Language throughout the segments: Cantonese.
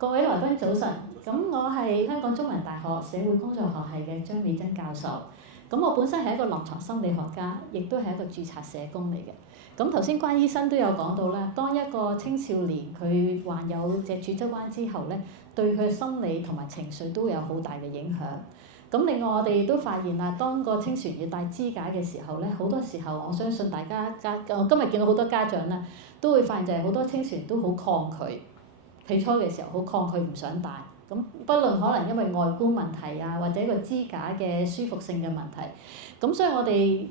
各位來賓早晨，咁我係香港中文大學社會工作學系嘅張美珍教授。咁我本身係一個臨床心理學家，亦都係一個註冊社工嚟嘅。咁頭先關醫生都有講到啦，當一個青少年佢患有脊柱側彎之後咧，對佢嘅心理同埋情緒都會有好大嘅影響。咁另外我哋都發現啦，當個青少年要戴支架嘅時候咧，好多時候我相信大家我今日見到好多家長啦，都會發現就係好多青少年都好抗拒。起初嘅時候好抗拒唔想戴，咁不論可能因為外觀問題啊，或者個支架嘅舒服性嘅問題，咁所以我哋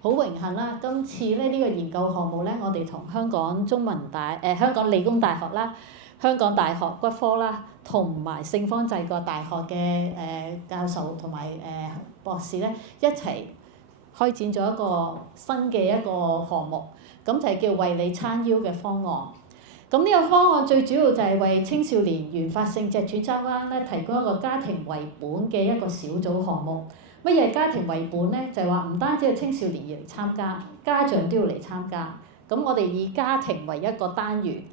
好榮幸啦。今次咧呢個研究項目咧，我哋同香港香港理工大學啦、香港大學骨科啦，同埋聖方濟各大學嘅教授同埋博士咧一齊開展咗一個新嘅一個項目，咁就係叫為你撐腰嘅方案。咁呢個方案最主要就係為青少年原發性脊柱側彎咧提供一個家庭為本嘅一個小組項目。乜嘢係家庭為本咧？就係話唔單止係青少年要嚟參加，家長都要嚟參加。咁我哋以家庭為一個單元。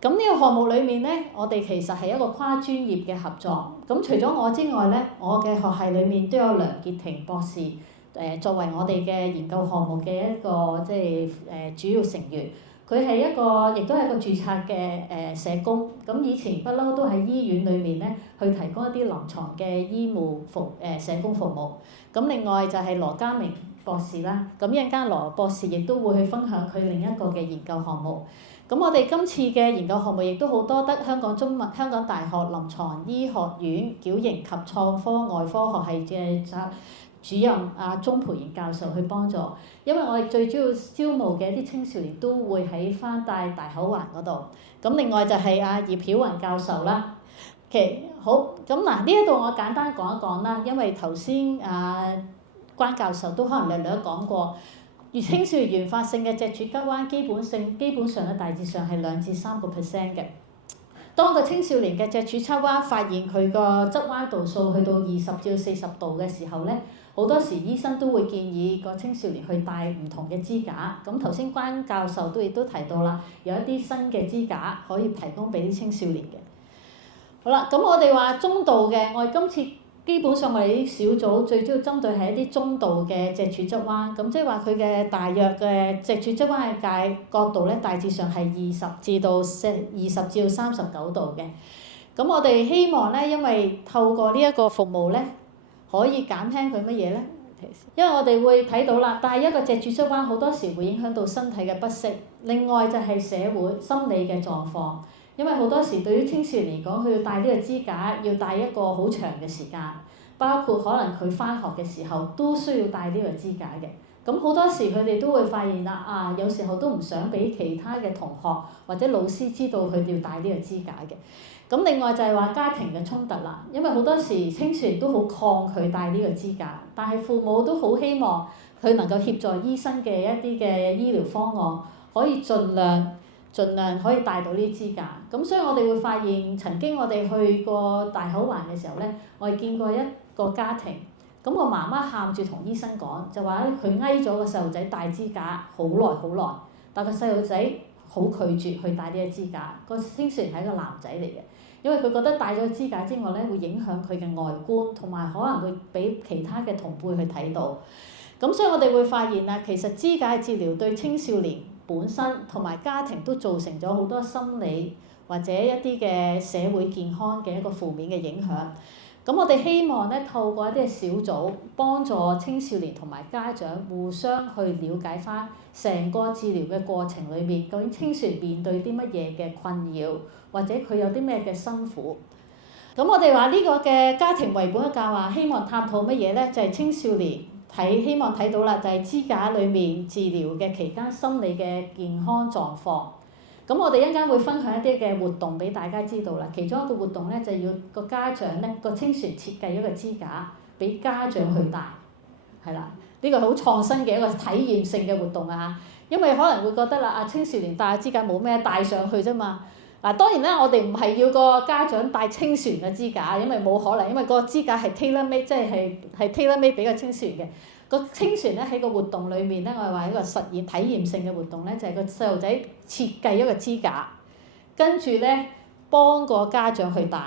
咁呢個項目裡面咧，我哋其實係一個跨專業嘅合作。咁除咗我之外咧，我嘅學系裡面都有梁潔婷博士作為我哋嘅研究項目嘅一個主要成員。佢係亦都係一個註冊嘅社工，咁以前不嬲都喺醫院裏面咧，去提供一啲臨床嘅醫務社工服務。咁另外就係羅家明博士啦，咁一陣間羅博士亦都會去分享佢另一個嘅研究項目。咁我哋今次嘅研究項目亦都好多得香港大學臨床醫學院矯形及創科外科學系嘅主任鍾培賢教授去幫助，因為我哋最主要招募嘅一啲青少年都會喺翻大口環嗰度。咁另外就係葉曉雲教授啦。好，咁嗱呢一度我簡單講一講啦，因為頭先關教授都可能略略講過，青少年原發性嘅脊柱側彎基本上咧大致上係2至3%嘅。當個青少年嘅脊柱側彎發現佢個側彎度數去到20至40度嘅時候咧，好多時醫生都會建議個青少年去戴唔同嘅支架。咁頭先關教授亦都提到啦，有一啲新嘅支架可以提供俾啲青少年嘅。好啦，咁我哋話中度嘅，我哋今次基本上我哋啲小組最主要針對係一啲中度嘅脊柱側彎，咁即係話佢嘅大約嘅脊柱側彎嘅角度咧，大致上係20至到39度嘅。咁我哋希望咧，因為透過呢一個服務咧，可以減輕佢乜嘢咧？因為我哋會睇到啦，戴一個脊柱側彎好多時會影響到身體嘅不適，另外就係社會心理嘅狀況。因為好多時對於青少年嚟講，佢要戴呢個支架，要戴一個好長嘅時間，包括可能佢返學嘅時候都需要戴呢個支架嘅。咁好多時佢哋都會發現啦，有時候都唔想俾其他嘅同學或者老師知道佢哋要戴呢個支架嘅。咁另外就係話家庭嘅衝突啦，因為好多時青少年都好抗拒戴呢個支架，但係父母都好希望佢能夠協助醫生嘅一啲嘅醫療方案，可以盡量可以戴到呢啲支架。咁所以我哋會發現，曾經我哋去過大口環嘅時候咧，我哋見過一個家庭，咁個媽媽喊住同醫生講，就話咧佢翳咗個細路仔戴支架好耐，但個細路仔好拒絕去戴呢個支架。個青少年係一個男仔嚟嘅，因為佢覺得戴咗支架之外咧，會影響佢嘅外觀，同埋可能會俾其他嘅同輩去睇到。咁所以我哋會發現啦，其實支架治療對青少年本身同埋家庭都造成咗好多心理或者一啲嘅社會健康嘅一個負面嘅影響。咁我哋希望咧透過一啲小組幫助青少年同埋家長互相去了解翻成個治療嘅過程裏面，究竟青少年面對啲乜嘢嘅困擾，或者佢有啲咩嘅辛苦。咁我哋話呢個嘅家庭為本嘅教話，希望探討乜嘢咧？就係青少年希望睇到啦，就係支架裏面治療嘅期間心理嘅健康狀況。咁我哋一陣間會分享一啲嘅活動俾大家知道啦。其中一個活動咧就要個家長咧個青少年設計一個支架俾家長去戴，係啦，呢個好創新嘅一個體驗性嘅活動啊！因為可能會覺得啦，青少年戴支架冇咩戴上去啫嘛。嗱，當然咧，我哋唔係要個家長戴青少年嘅支架，因為冇可能，因為個支架係 tailor-made， 即係 tailor-made 俾個青少年嘅。個青少年咧喺個活動裏面咧，我哋話一個實驗體驗性嘅活動咧，就係個細路仔設計一個支架，跟住咧幫個家長去帶。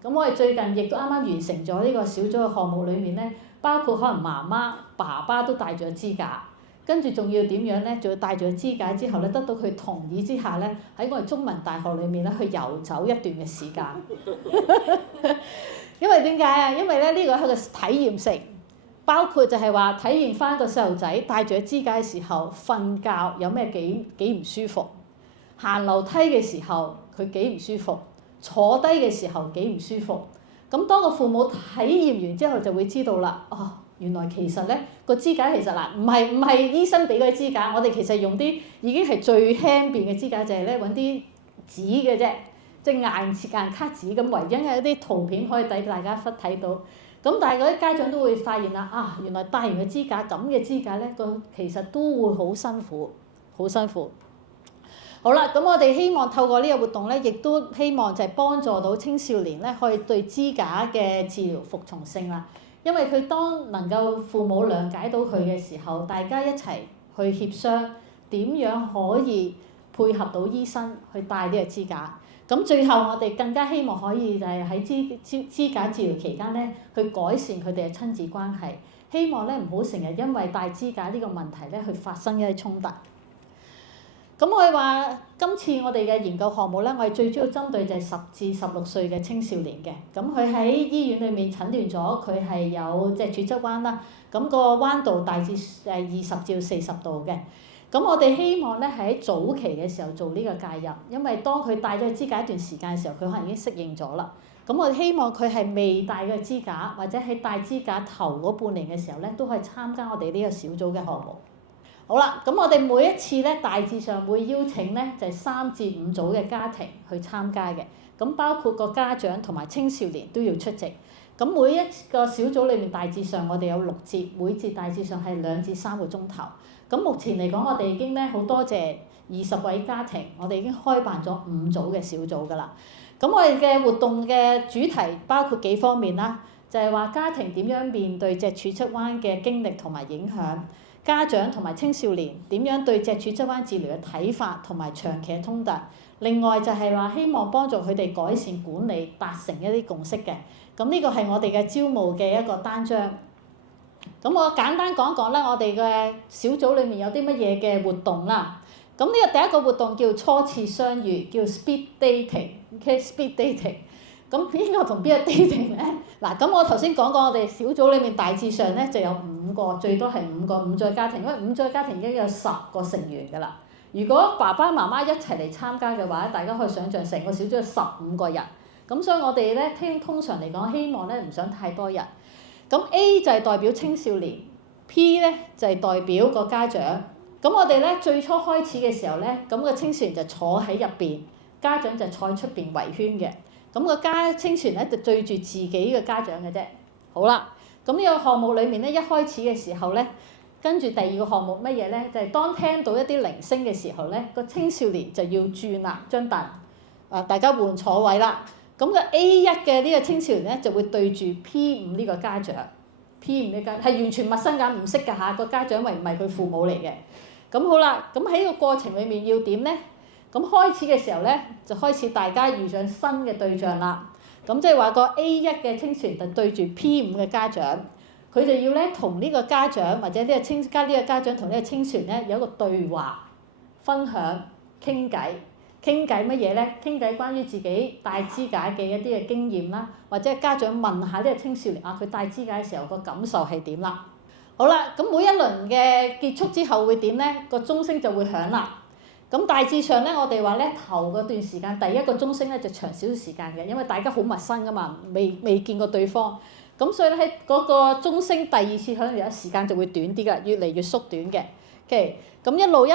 咁我哋最近亦都啱啱完成咗呢個小組嘅項目裏面咧，包括可能媽媽、爸爸都帶咗支架，跟住仲要點樣咧？仲要帶咗支架之後咧，得到佢同意之下咧，喺我哋中文大學裏面咧去遊走一段嘅時間。因為點解啊？因為咧呢個係個體驗性，包括就係話體驗翻個細路仔帶住支架嘅時候瞓覺有咩幾唔舒服，行樓梯嘅時候佢幾唔舒服，坐低嘅時候幾唔舒服。咁當個父母體驗完之後就會知道啦。哦，原來其實咧個支架其實嗱唔係醫生俾嗰啲支架，我哋其實用啲已經係最輕便嘅支架，就係咧揾啲紙嘅啫，即係硬卡紙咁，唯一有啲圖片可以俾大家睇到。咁但係嗰啲家長都會發現啦，啊原來帶完個支架咁嘅支架咧，個其實都會好辛苦，好辛苦。好啦，咁我哋希望透過呢個活動咧，亦都希望就係幫助到青少年咧，可以對支架嘅治療服從性啦。因為佢當能夠父母諒解到佢嘅時候，大家一齊去協商點樣可以配合到醫生去帶呢個支架。咁最後我哋更加希望可以就係喺支架治療期間咧，去改善佢哋嘅親子關係。希望咧唔好成日因為帶支架呢個問題咧去發生一啲衝突。咁我哋話今次我哋嘅研究項目咧，我哋最主要針對就係10至16歲嘅青少年嘅。咁佢喺醫院裏面診斷咗佢係有脊柱側彎啦，咁個彎度大致20至40度嘅。咁我哋希望咧喺早期嘅時候做呢個介入，因為當佢帶咗支架一段時間嘅時候，佢可能已經適應咗啦。咁我哋希望佢係未帶嘅支架，或者喺帶支架頭嗰半年嘅時候咧，都可以參加我哋呢個小組嘅項目。好啦，咁我哋每一次咧大致上會邀請咧就係3至5組嘅家庭去參加嘅，咁包括個家長同埋青少年都要出席。咁每一個小組裏面大致上我哋有6節，每節大致上係2至3個鐘頭。咁目前嚟講，我哋已經咧好多謝20位家庭，我哋已經開辦咗5組嘅小組㗎啦。咁我哋嘅活動嘅主題包括幾方面啦，就係話家庭點樣面對脊柱側彎嘅經歷同埋影響。家長同埋青少年點樣對脊柱側彎治療嘅睇法同埋長期嘅衝突。另外就係話希望幫助佢哋改善管理，達成一啲共識嘅。咁呢個係我哋嘅招募嘅一個單張。咁我簡單講講咧，我哋嘅小組裡面有啲乜嘢嘅活動啦。咁呢個第一個活動叫初次相遇，叫 speed dating。OK，speed dating。咁邊個同邊個 dating 咧？嗱，咁我頭先講過，我哋小組裡面大致上咧就有5個，最多係5個5組家庭，因為5組家庭已經有10個成員㗎啦。如果爸爸媽媽一齊嚟參加嘅話，大家可以想像成個小組有15個人。咁所以我哋咧通常嚟講，希望咧唔想太多人。咁 A 就係代表青少年 ，P 咧就係代表個家長。咁我哋咧最初開始嘅時候咧，咁個青少年就坐喺入邊，家長就坐喺出邊圍圈嘅。咁個青少年咧就對住自己嘅家長嘅啫。好啦，咁呢個項目裡面咧一開始嘅時候咧，跟住第二個項目乜嘢咧？就係當聽到一啲鈴聲嘅時候咧，個青少年就要轉啦張凳，大家換坐位啦。咁個 A1 嘅呢個青少年咧就會對住 P5 呢個家長，P5呢家係完全陌生㗎，唔識㗎嚇，個家長唔係佢父母嚟嘅。咁好啦，咁喺個過程裡面要點咧？咁開始嘅時候咧，就開始大家遇上新嘅對象啦。咁即係話個 A1 嘅青少年就對住 P5 嘅家長，佢就要咧同呢個家長或者呢個家長同呢個青少年咧有一個對話、分享、傾偈。傾偈乜嘢咧？傾偈關於自己帶支架嘅一啲嘅經驗啦，或者家長問下呢個青少年啊，佢帶支架嘅時候個感受係點啦？好啦，咁每一輪嘅結束之後會點咧？個鐘聲就會響啦。咁大致上咧，我哋話咧頭嗰段時間，第一個鐘聲咧就長少少時間嘅，因為大家好陌生噶嘛，未見過對方。咁所以咧喺嗰個鐘聲第2次可能有時間就會短啲㗎，越嚟越縮短嘅。OK，咁一路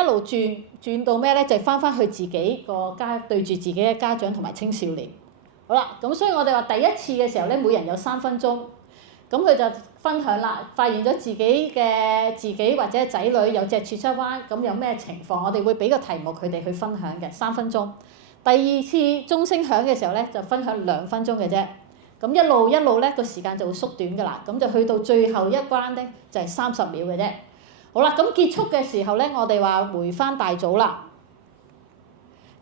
轉到咩咧？就翻去自己個對住自己嘅家長同埋青少年。好啦，咁所以我哋話第一次嘅時候咧，每人有3分鐘。咁佢就分享啦，發現咗自己或者仔女有脊柱側彎，咁有咩情況？我哋會俾個題目佢哋去分享嘅3分鐘。第2次鐘聲響嘅時候咧，就分享2分鐘嘅啫。咁一路咧個時間就會縮短㗎啦。咁就去到最後一關咧，就係30秒嘅啫。好啦，咁結束嘅時候咧，我哋話回翻大組啦。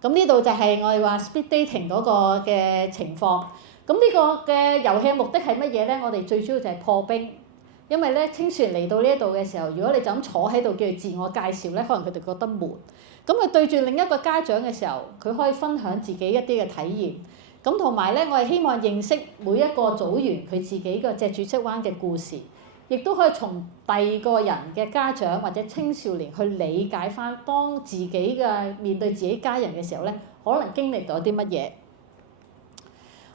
咁呢度就係我哋話 speed dating 嗰個嘅情況。咁呢個嘅遊戲目的係乜嘢咧？我哋最主要就係破冰。因為咧，青少年嚟到呢一度嘅時候，如果你就咁坐喺度叫佢自我介紹咧，可能佢哋覺得悶。咁佢對住另一個家長嘅時候，佢可以分享自己一啲嘅體驗。咁同埋咧，我係希望認識每一個組員佢自己個隻轉側彎嘅故事，亦都可以從第二個人嘅家長或者青少年去理解翻，當自己嘅面對自己家人嘅時候咧，可能經歷到啲乜嘢。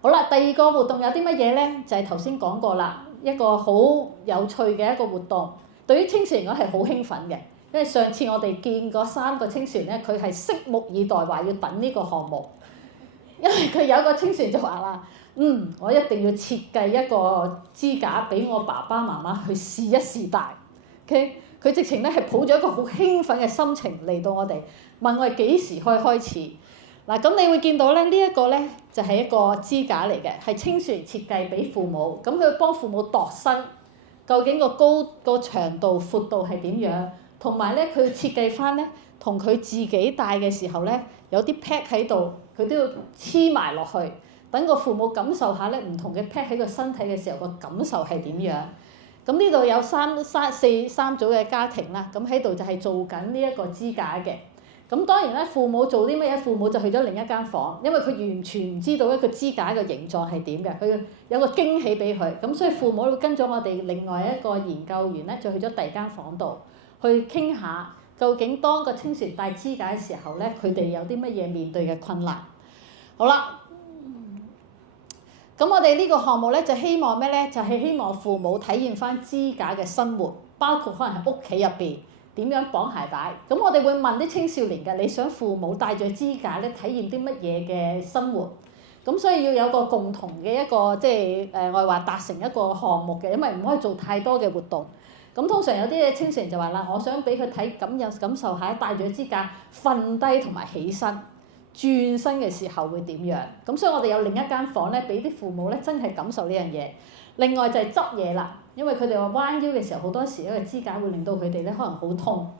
好啦，第二個活動有啲乜嘢咧？就係頭先講過啦。一個好有趣嘅一個活動，對於青少年講係好興奮嘅，因為上次我哋見嗰3個青少年咧，佢係拭目以待話要等呢個項目，因為佢有一個青少年就話啦，我一定要設計一個支架俾我爸爸媽媽去試一試戴。OK， 佢直情咧係抱咗一個好興奮嘅心情嚟到我哋，問我哋幾時可以開始。嗱，咁你會見到咧，呢一個咧就係一個支架嚟嘅，係青少年設計俾父母，咁佢幫父母度身，究竟個高個長度、闊度係點樣，同埋咧佢設計翻咧，同佢自己戴嘅時候咧，有啲 pad 喺度，佢都要黐埋落去，等個父母感受下咧唔同嘅 pad 喺個身體嘅時候個感受係點樣。咁呢度有三組嘅家庭啦，咁喺度就係做緊呢一個支架嘅。咁當然咧，父母做啲乜嘢？父母就去咗另一間房，因為佢完全唔知道一個支架嘅形狀係點嘅，佢有個驚喜俾佢。咁所以父母會跟咗我哋另外一個研究員咧，就去咗第二間房度去傾下，究竟當個青少年戴支架嘅時候咧，佢哋有啲乜嘢面對嘅困難。好啦，咁我哋呢個項目咧就希望咩咧？就係希望父母體驗翻支架嘅生活，包括可能喺屋企入邊。點樣綁鞋帶？咁我哋會問啲青少年嘅，你想父母帶住支架咧體驗啲乜嘢嘅生活？咁所以要有個共同嘅一個即係我哋話達成一個項目嘅，因為唔可以做太多嘅活動。咁通常有啲嘅青少年就話啦，我想俾佢睇感受下帶住支架瞓低同埋起身轉身嘅時候會點樣？咁所以我哋有另一間房咧，俾啲父母咧真係感受呢樣嘢。另外就係執嘢啦。因為佢哋話彎腰嘅時候，好多時因為支架會令到佢哋咧可能好痛。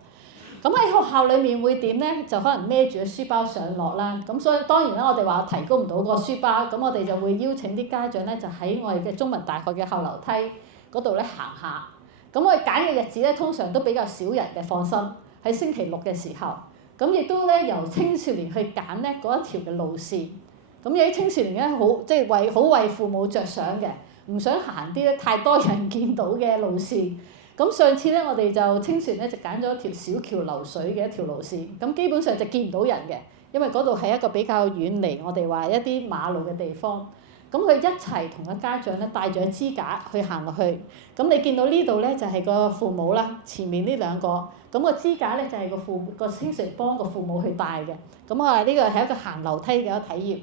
咁喺學校裡面會點咧？就可能孭住個書包上落啦。咁所以當然啦，我哋話提供唔到個書包，咁我哋就會邀請啲家長咧，就喺我哋嘅中文大學嘅後樓梯嗰度咧行下。咁我哋揀嘅日子咧，通常都比較少人嘅，放心。喺星期六嘅時候，咁亦都咧由青少年去揀咧嗰一條嘅路線。咁有啲青少年咧好即係為父母着想嘅。唔想行啲咧太多人見到嘅路線，咁上次咧我哋就青少年咧就揀咗一條小橋流水嘅一條路線，咁基本上就見唔到人嘅，因為嗰度係一個比較遠離我哋話一啲馬路嘅地方。咁佢一齊同個家長咧帶住支架去行落去，咁你見到呢度咧就係個父母啦，前面呢兩個，咁個支架咧就係個青少年幫個父母去帶嘅，咁我話呢個係一個行樓梯嘅一個體驗。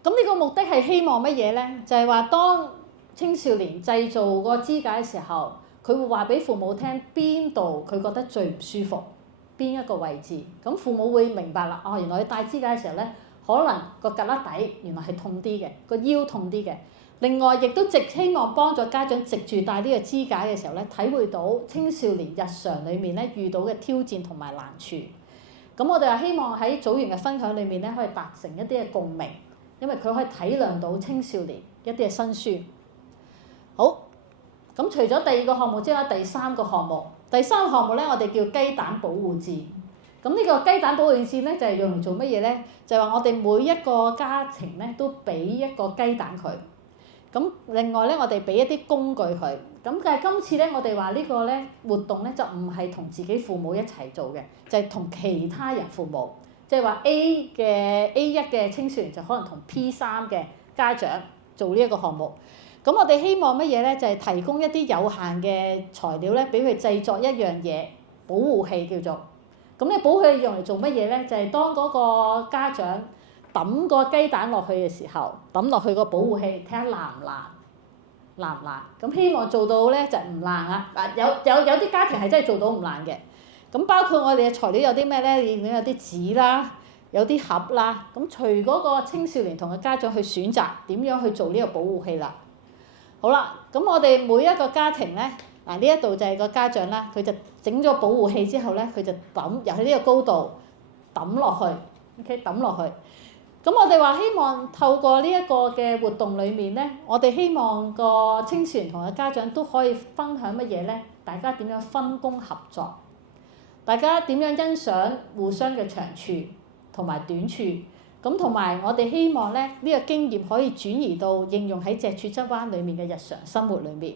咁呢個目的係希望乜嘢咧？就係話當青少年製造個支架嘅時候，佢會話俾父母聽邊度佢覺得最唔舒服，邊一個位置。咁父母會明白啦。原來佢戴支架嘅時候咧，可能個胳肋底原來係痛啲嘅，個腰痛啲嘅。另外亦都希望幫助家長藉住戴呢個支架嘅時候咧，體會到青少年日常裡面咧遇到嘅挑戰同埋難處。咁我哋話希望喺組員嘅分享裡面咧，可以達成一啲嘅共鳴。因為佢可以體諒到青少年一啲嘅辛酸。好，咁除咗第二個項目之外，第三個項目咧，我哋叫雞蛋保護戰。咁呢個雞蛋保護戰咧，就係用嚟做乜嘢咧？就係話我哋每一個家庭咧，都俾一個雞蛋佢。咁另外咧，我哋俾一啲工具佢。咁但係今次咧，我哋話呢個咧活動咧，就唔係同自己父母一齊做嘅，就係同其他人父母。即係話 A1 嘅青少年就可能同 P3 嘅家長做呢一個項目。咁我哋希望乜嘢咧？就係提供一啲有限嘅材料咧，俾佢製作一樣嘢，保護器叫做。咁呢保護器用嚟做乜嘢咧？就係當嗰個家長抌個雞蛋落去嘅時候，抌落去個保護器，睇下爛唔爛。咁希望做到咧就唔爛啊！有啲家庭係真係做到唔爛嘅。咁包括我哋嘅材料有啲咩咧？有啲紙啦，有啲盒啦。咁隨嗰個青少年同個家長去選擇點樣去做呢個保護器啦。好啦，咁我哋每一個家庭咧，呢一度就係個家長啦，佢就整咗保護器之後咧，佢就由喺呢個高度抌落去。OK 抌落去。咁我哋話希望透過呢一個嘅活動裡面咧，我哋希望個青少年同個家長都可以分享乜嘢咧？大家點樣分工合作？大家點樣欣賞互相嘅長處同埋短處？咁同埋我哋希望咧，呢個經驗可以轉移到應用喺脊柱側彎裡面嘅日常生活裡面。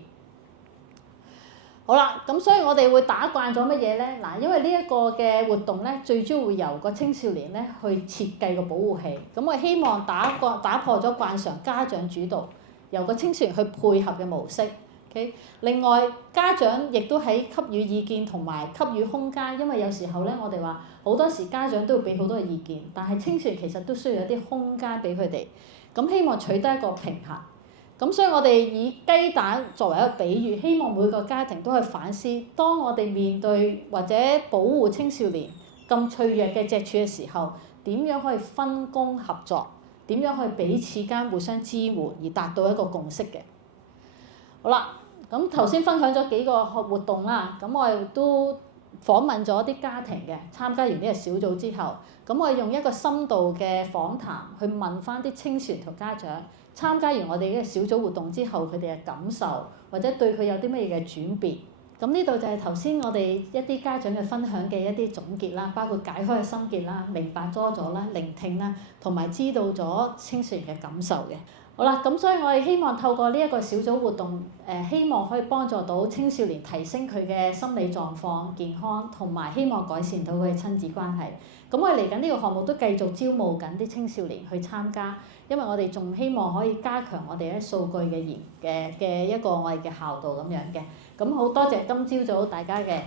好啦，咁所以我哋會打慣咗乜嘢咧？嗱，因為呢一個嘅活動咧，最主要會由個青少年咧去設計個保護器。咁我希望打破咗慣常家長主導，由個青少年去配合嘅模式。Okay? 另外，家長亦都喺給予意見同埋給予空間，因為有時候咧，我哋話好多時家長都會俾好多嘅意見，但係青少年其實都需要一啲空間俾佢哋。咁希望取得一個平衡。咁所以我哋以雞蛋作為一個比喻，希望每個家庭都去反思，當我哋面對或者保護青少年咁脆弱嘅脊柱嘅時候，點樣可以分工合作？點樣可以彼此間互相支援而達到一個共識嘅？好啦，咁頭先分享咗幾個活動啦，咁我哋都訪問咗啲家庭嘅，參加完呢個小組之後，咁我哋用一個深度嘅訪談去問翻啲青少年同家長。參加完我哋呢個小組活動之後，佢哋嘅感受或者對佢有啲乜嘢嘅轉變，咁呢度就係頭先我哋一啲家長嘅分享嘅一啲總結啦，包括解開嘅心結啦、明白多咗啦、聆聽啦，同埋知道咗青少年嘅感受嘅。好啦，咁所以我哋希望透過呢一個小組活動，希望可以幫助到青少年提升佢嘅心理狀況、健康，同埋希望改善到佢嘅親子關係。咁我哋嚟緊呢個項目都繼續招募緊啲青少年去參加，因為我哋仲希望可以加強我哋啲數據嘅一個我哋嘅效度咁樣嘅。咁好多謝今朝早大家嘅。